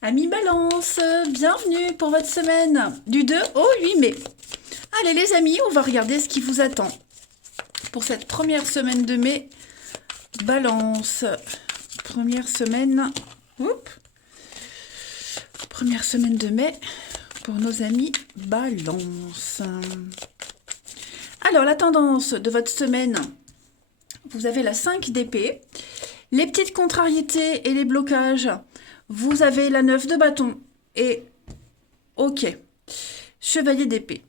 Amis Balance, bienvenue pour votre semaine du 2 au 8 mai. Allez les amis, on va regarder ce qui vous attend pour cette première semaine de mai. Balance, première semaine, première semaine de mai pour nos amis Balance. Alors la tendance de votre semaine, vous avez la 5 d'épée, les petites contrariétés et les blocages. Vous avez la 9 de bâton et ok, chevalier d'épée.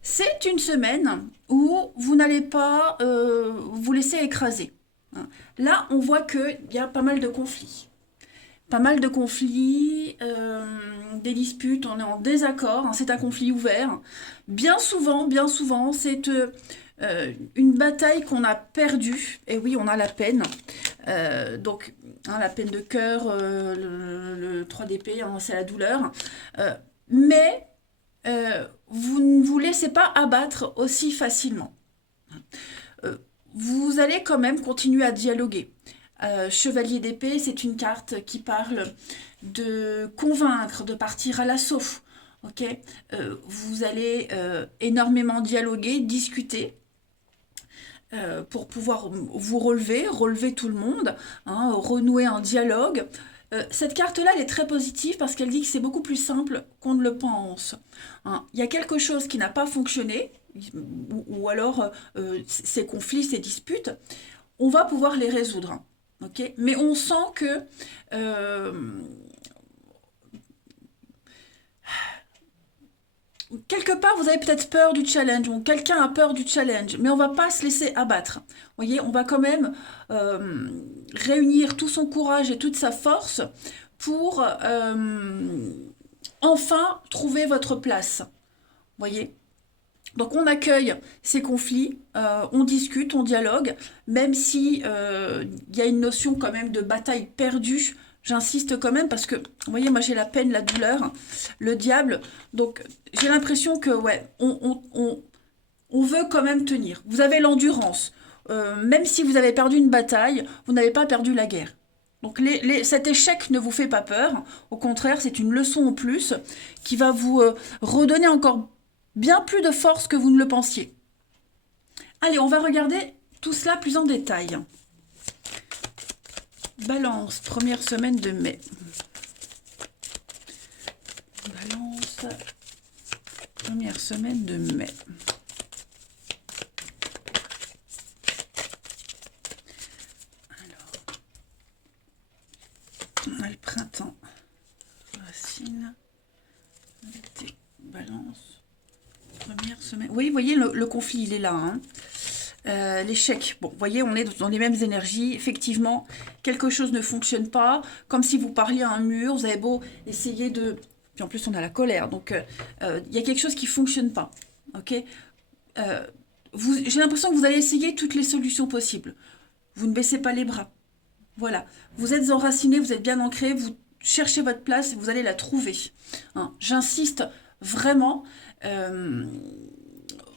C'est une semaine où vous n'allez pas vous laisser écraser. Là, on voit qu'il y a pas mal de conflits. Pas mal de conflits, des disputes, on est en désaccord, c'est un conflit ouvert. Bien souvent, c'est une bataille qu'on a perdue. Et oui, on a la peine. Donc, la peine de cœur, le 3 d'épée, c'est la douleur. Mais vous ne vous laissez pas abattre aussi facilement. Vous allez quand même continuer à dialoguer. Chevalier d'épée, c'est une carte qui parle de convaincre, de partir à l'assaut. Okay, vous allez énormément dialoguer, discuter pour pouvoir vous relever tout le monde, renouer un dialogue. Cette carte-là, elle est très positive parce qu'elle dit que c'est beaucoup plus simple qu'on ne le pense. Il y a quelque chose qui n'a pas fonctionné, ou alors ces conflits, ces disputes, on va pouvoir les résoudre. Okay, mais on sent que quelque part, vous avez peut-être peur du challenge, ou quelqu'un a peur du challenge, mais on va pas se laisser abattre. Vous voyez, on va quand même réunir tout son courage et toute sa force pour enfin trouver votre place. Vous voyez? Donc on accueille ces conflits, on discute, on dialogue, même si y a une notion quand même de bataille perdue. J'insiste quand même parce que, vous voyez, moi j'ai la peine, la douleur, le diable. Donc j'ai l'impression que, ouais, on veut quand même tenir. Vous avez l'endurance. Même si vous avez perdu une bataille, vous n'avez pas perdu la guerre. Donc cet échec ne vous fait pas peur. Au contraire, c'est une leçon en plus qui va vous redonner encore bien plus de force que vous ne le pensiez. Allez, on va regarder tout cela plus en détail. Balance, première semaine de mai. Balance, première semaine de mai. Alors, on a le printemps. Racine, l'été, balance. Première semaine. Oui, vous voyez, le conflit, il est là. L'échec. Bon, vous voyez, on est dans les mêmes énergies. Effectivement, quelque chose ne fonctionne pas. Comme si vous parliez à un mur. Vous avez beau essayer de... Puis en plus, on a la colère. Donc, il y a quelque chose qui ne fonctionne pas. Ok, j'ai l'impression que vous allez essayer toutes les solutions possibles. Vous ne baissez pas les bras. Voilà. Vous êtes enraciné, vous êtes bien ancré. Vous cherchez votre place et vous allez la trouver. J'insiste vraiment.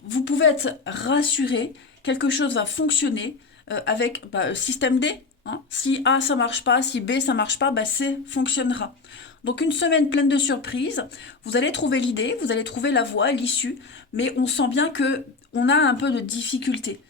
Vous pouvez être rassuré, quelque chose va fonctionner avec système D. Si A ça marche pas, si B ça marche pas, C fonctionnera. Donc une semaine pleine de surprises, vous allez trouver l'idée, vous allez trouver la voie, l'issue, mais on sent bien que on a un peu de difficulté.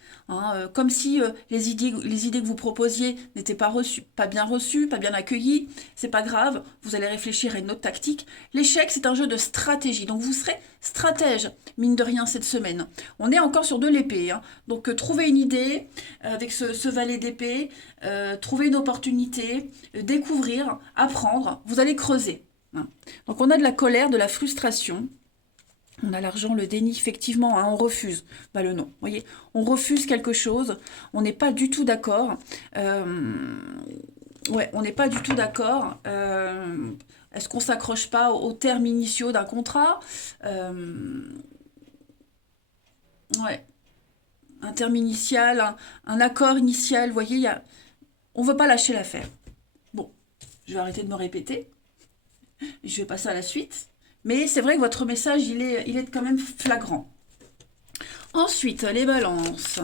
Comme si les idées que vous proposiez n'étaient pas reçues, pas bien accueillies, c'est pas grave, vous allez réfléchir à une autre tactique. L'échec, c'est un jeu de stratégie, donc vous serez stratège, mine de rien, cette semaine. On est encore sur de l'épée, donc trouver une idée avec ce valet d'épée, trouver une opportunité, découvrir, apprendre, vous allez creuser. Donc on a de la colère, de la frustration. On a l'argent, le déni, effectivement, on refuse. Le non. Vous voyez, on refuse quelque chose, on n'est pas du tout d'accord. Ouais, on n'est pas du tout d'accord. Est-ce qu'on s'accroche pas aux termes initiaux d'un contrat? Ouais, un terme initial, un accord initial, vous voyez, on ne veut pas lâcher l'affaire. Bon, je vais arrêter de me répéter. Je vais passer à la suite. Mais c'est vrai que votre message, il est quand même flagrant. Ensuite, les balances.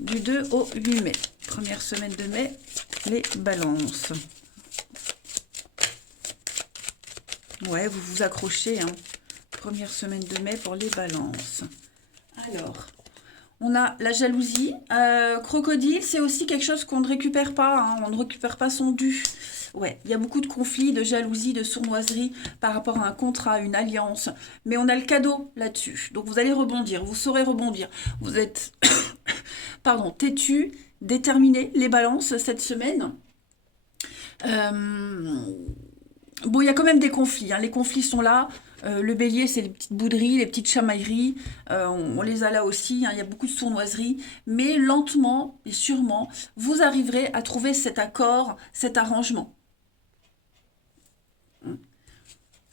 Du 2 au 8 mai. Première semaine de mai, les balances. Ouais, vous vous accrochez, hein. Première semaine de mai pour les balances. Alors, on a la jalousie. Crocodile, c'est aussi quelque chose qu'on ne récupère pas, hein. On ne récupère pas son dû. Ouais, il y a beaucoup de conflits, de jalousie, de sournoiserie par rapport à un contrat, une alliance. Mais on a le cadeau là-dessus. Donc vous allez rebondir, vous saurez rebondir. Vous êtes, pardon, têtu, déterminé, les balances cette semaine. Euh, Bon, il y a quand même des conflits, hein. Les conflits sont là. Le bélier, c'est les petites bouderies, les petites chamailleries. On les a là aussi, hein. Il y a beaucoup de sournoiseries. Mais lentement et sûrement, vous arriverez à trouver cet accord, cet arrangement.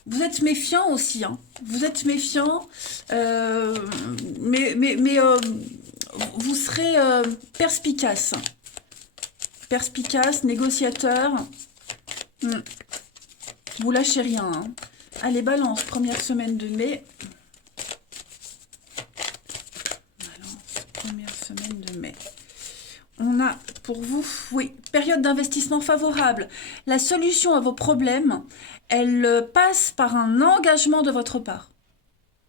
Vous êtes méfiant aussi, hein. Vous êtes méfiant, euh, mais vous serez perspicace. Perspicace, négociateur. Hmm. Vous lâchez rien, hein. Allez, balance, première semaine de mai. Balance, première semaine de mai. On a pour vous, oui, période d'investissement favorable. La solution à vos problèmes, elle passe par un engagement de votre part.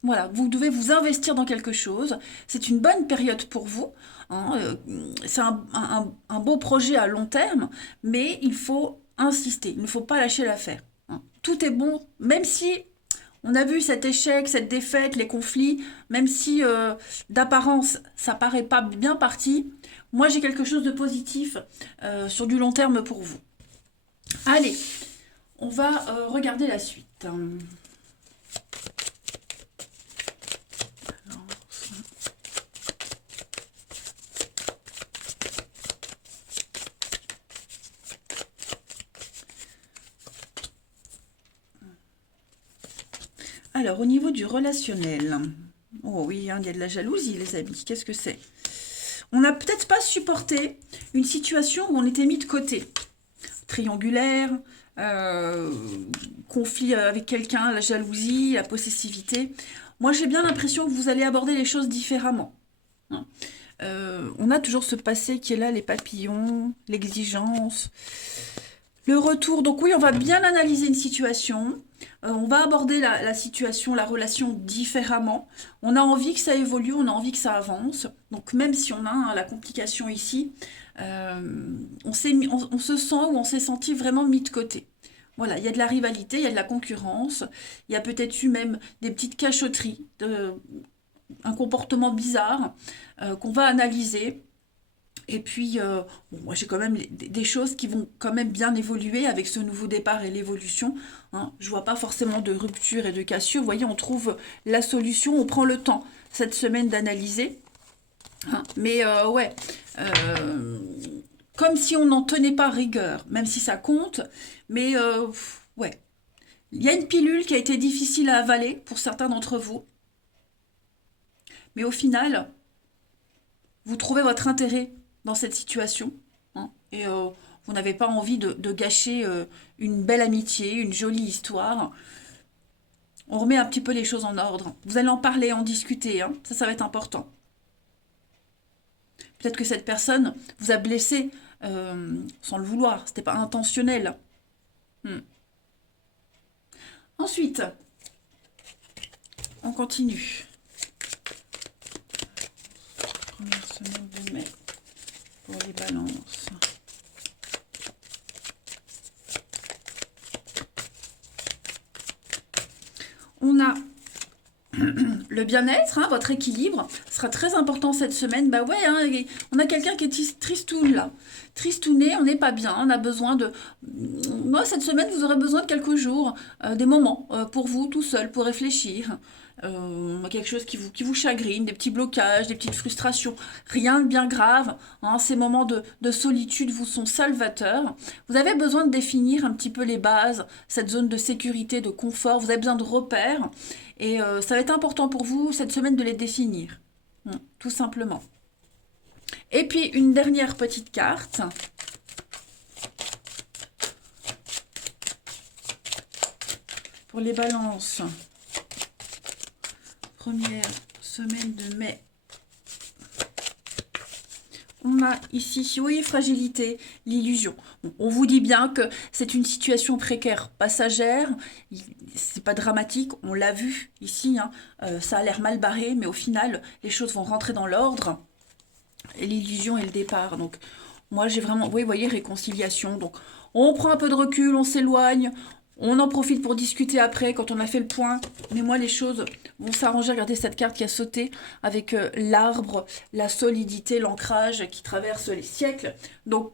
Voilà, vous devez vous investir dans quelque chose. C'est une bonne période pour vous, hein. C'est un beau projet à long terme, mais il faut insister. Il ne faut pas lâcher l'affaire, hein. Tout est bon, même si on a vu cet échec, cette défaite, les conflits, même si d'apparence ça paraît pas bien parti. Moi, j'ai quelque chose de positif sur du long terme pour vous. Allez, on va regarder la suite. Alors, au niveau du relationnel, oh oui, hein, il y a de la jalousie, les amis. Qu'est-ce que c'est? On n'a peut-être pas supporté une situation où on était mis de côté. Triangulaire, euh, conflit avec quelqu'un, la jalousie, la possessivité. Moi, j'ai bien l'impression que vous allez aborder les choses différemment, hein. On a toujours ce passé qui est là, les papillons, l'exigence, le retour. Donc oui, on va bien analyser une situation. On va aborder la situation, la relation différemment. On a envie que ça évolue, on a envie que ça avance. Donc même si on a, hein, la complication ici, on se sent ou on s'est senti vraiment mis de côté. Voilà, il y a de la rivalité, il y a de la concurrence, il y a peut-être eu même des petites cachotteries, un comportement bizarre qu'on va analyser. Et puis, bon, moi j'ai quand même des choses qui vont quand même bien évoluer avec ce nouveau départ et l'évolution, hein. Je vois pas forcément de rupture et de cassure. Vous voyez, on trouve la solution, on prend le temps cette semaine d'analyser, hein. Mais ouais, euh, comme si on n'en tenait pas rigueur, même si ça compte. Mais ouais, il y a une pilule qui a été difficile à avaler pour certains d'entre vous. Mais au final, vous trouvez votre intérêt dans cette situation, hein, et vous n'avez pas envie de gâcher une belle amitié, une jolie histoire. On remet un petit peu les choses en ordre. Vous allez en parler, en discuter, hein. Ça va être important. Peut-être que cette personne vous a blessé sans le vouloir. C'était pas intentionnel. Hmm. Ensuite, on continue. Première semaine de mai pour les balances. On a le bien-être, hein, votre équilibre sera très important cette semaine. Bah ouais, hein, on a quelqu'un qui est tristoun là. Tristouné, on n'est pas bien, on a besoin de... Moi, cette semaine, vous aurez besoin de quelques jours, des moments pour vous, tout seul, pour réfléchir. Quelque chose qui vous chagrine, des petits blocages, des petites frustrations. Rien de bien grave, hein. Ces moments de solitude vous sont salvateurs. Vous avez besoin de définir un petit peu les bases, cette zone de sécurité, de confort. Vous avez besoin de repères. Et ça va être important pour vous cette semaine de les définir, tout simplement. Et puis une dernière petite carte. Pour les balances. Première semaine de mai. On a ici, oui, fragilité, l'illusion. Bon, on vous dit bien que c'est une situation précaire passagère, c'est pas dramatique, on l'a vu ici, hein, ça a l'air mal barré, mais au final, les choses vont rentrer dans l'ordre, et l'illusion est le départ. Donc, moi, j'ai vraiment, oui, vous voyez, réconciliation. Donc, on prend un peu de recul, on s'éloigne, on en profite pour discuter après quand on a fait le point. Mais moi, les choses vont s'arranger. Regardez cette carte qui a sauté avec l'arbre, la solidité, l'ancrage qui traverse les siècles. Donc,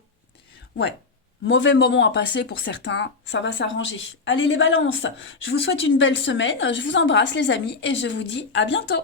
ouais, mauvais moment à passer pour certains, ça va s'arranger. Allez les balances, je vous souhaite une belle semaine, je vous embrasse les amis et je vous dis à bientôt.